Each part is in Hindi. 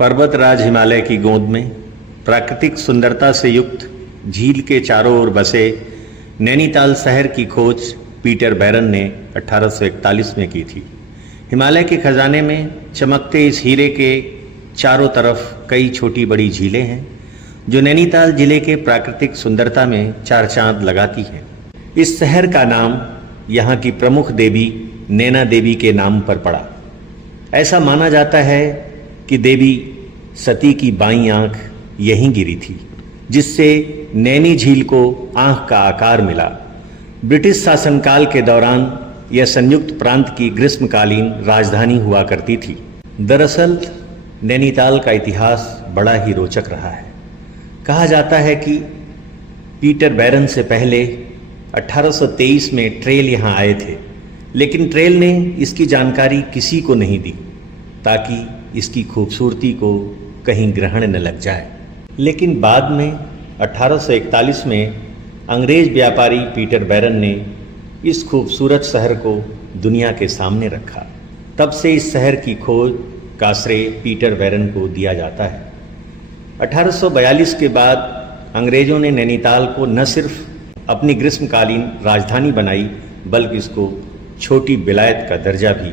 पर्वतराज हिमालय की गोद में प्राकृतिक सुंदरता से युक्त झील के चारों ओर बसे नैनीताल शहर की खोज पीटर बैरन ने 1841 में की थी। हिमालय के खजाने में चमकते इस हीरे के चारों तरफ कई छोटी बड़ी झीलें हैं जो नैनीताल जिले के प्राकृतिक सुंदरता में चार चांद लगाती हैं। इस शहर का नाम यहाँ की प्रमुख देवी नैना देवी के नाम पर पड़ा। ऐसा माना जाता है कि देवी सती की बाईं आंख यहीं गिरी थी, जिससे नैनी झील को आंख का आकार मिला। ब्रिटिश शासनकाल के दौरान यह संयुक्त प्रांत की ग्रीष्मकालीन राजधानी हुआ करती थी। दरअसल नैनीताल का इतिहास बड़ा ही रोचक रहा है। कहा जाता है कि पीटर बैरन से पहले 1823 में ट्रेल यहाँ आए थे, लेकिन ट्रेल ने इसकी जानकारी किसी को नहीं दी ताकि इसकी खूबसूरती को कहीं ग्रहण न लग जाए। लेकिन बाद में 1841 में अंग्रेज व्यापारी पीटर बैरन ने इस खूबसूरत शहर को दुनिया के सामने रखा। तब से इस शहर की खोज का श्रेय पीटर बैरन को दिया जाता है। 1842 के बाद अंग्रेजों ने नैनीताल को न सिर्फ अपनी ग्रीष्मकालीन राजधानी बनाई, बल्कि इसको छोटी विलायत का दर्जा भी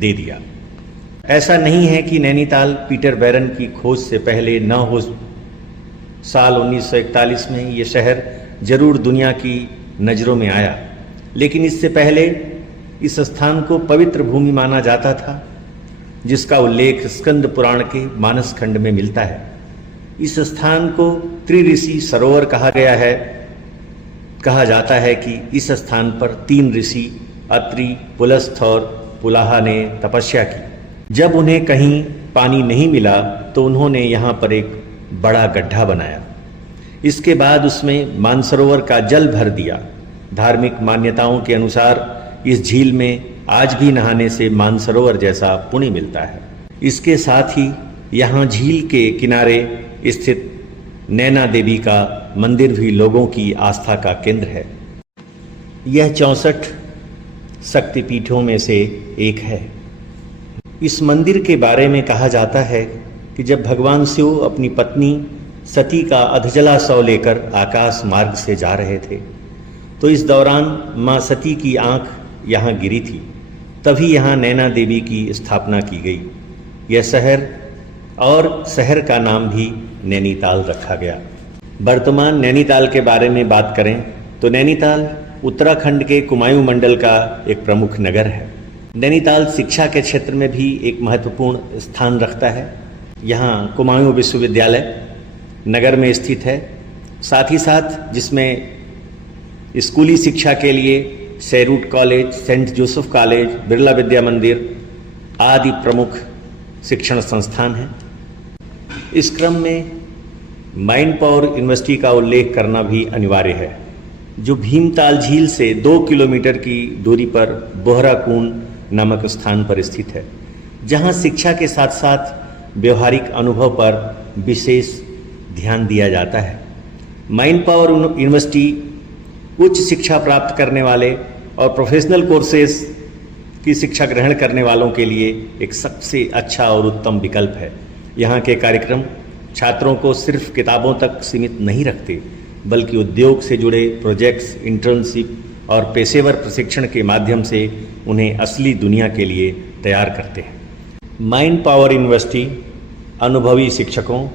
दे दिया। ऐसा नहीं है कि नैनीताल पीटर बैरन की खोज से पहले न हो। साल 1941 में ये शहर जरूर दुनिया की नज़रों में आया, लेकिन इससे पहले इस स्थान को पवित्र भूमि माना जाता था, जिसका उल्लेख स्कंद पुराण के मानस खंड में मिलता है। इस स्थान को त्रिऋषि सरोवर कहा गया है। कहा जाता है कि इस स्थान पर 3 ऋषि अत्रि, पुलस्त्य और पुलाहा ने तपस्या की। जब उन्हें कहीं पानी नहीं मिला तो उन्होंने यहाँ पर एक बड़ा गड्ढा बनाया। इसके बाद उसमें मानसरोवर का जल भर दिया। धार्मिक मान्यताओं के अनुसार इस झील में आज भी नहाने से मानसरोवर जैसा पुण्य मिलता है। इसके साथ ही यहाँ झील के किनारे स्थित नैना देवी का मंदिर भी लोगों की आस्था का केंद्र है। यह 64 शक्तिपीठों में से एक है। इस मंदिर के बारे में कहा जाता है कि जब भगवान शिव अपनी पत्नी सती का अधजला शव लेकर आकाश मार्ग से जा रहे थे, तो इस दौरान मां सती की आंख यहाँ गिरी थी। तभी यहाँ नैना देवी की स्थापना की गई। यह शहर का नाम भी नैनीताल रखा गया। वर्तमान नैनीताल के बारे में बात करें तो नैनीताल उत्तराखंड के कुमाऊं मंडल का एक प्रमुख नगर है। नैनीताल शिक्षा के क्षेत्र में भी एक महत्वपूर्ण स्थान रखता है। यहाँ कुमाऊं विश्वविद्यालय नगर में स्थित है, साथ ही साथ जिसमें स्कूली शिक्षा के लिए Sherwood college, saint Joseph college, Birla Vidya Mandir आदि प्रमुख शिक्षण संस्थान हैं। इस क्रम में माइंड पावर यूनिवर्सिटी का उल्लेख करना भी अनिवार्य है, जो भीमताल झील से 2 किलोमीटर की दूरी पर बोहराकूंड नामक स्थान पर स्थित है, जहां शिक्षा के साथ साथ व्यवहारिक अनुभव पर विशेष ध्यान दिया जाता है। माइंड पावर यूनिवर्सिटी उच्च शिक्षा प्राप्त करने वाले और प्रोफेशनल कोर्सेज की शिक्षा ग्रहण करने वालों के लिए एक सबसे अच्छा और उत्तम विकल्प है। यहाँ के कार्यक्रम छात्रों को सिर्फ किताबों तक सीमित नहीं रखते, बल्कि उद्योग से जुड़े प्रोजेक्ट्स, इंटर्नशिप और पेशेवर प्रशिक्षण के माध्यम से उन्हें असली दुनिया के लिए तैयार करते हैं। माइंड पावर यूनिवर्सिटी अनुभवी शिक्षकों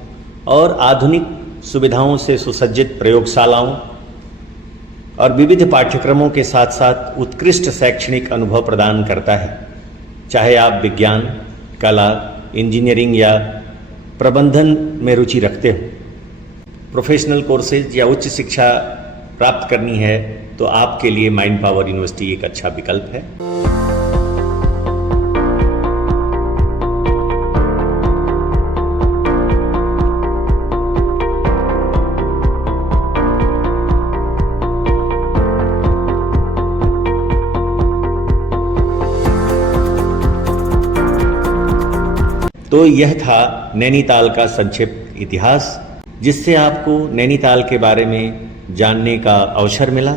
और आधुनिक सुविधाओं से सुसज्जित प्रयोगशालाओं और विविध पाठ्यक्रमों के साथ साथ उत्कृष्ट शैक्षणिक अनुभव प्रदान करता है। चाहे आप विज्ञान, कला, इंजीनियरिंग या प्रबंधन में रुचि रखते हो, प्रोफेशनल कोर्सेज या उच्च शिक्षा प्राप्त करनी है, तो आपके लिए माइंड पावर यूनिवर्सिटी एक अच्छा विकल्प है। तो यह था नैनीताल का संक्षिप्त इतिहास, जिससे आपको नैनीताल के बारे में जानने का अवसर मिला।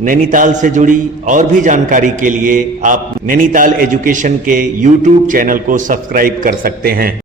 नैनीताल से जुड़ी और भी जानकारी के लिए आप नैनीताल एजुकेशन के YouTube चैनल को सब्सक्राइब कर सकते हैं।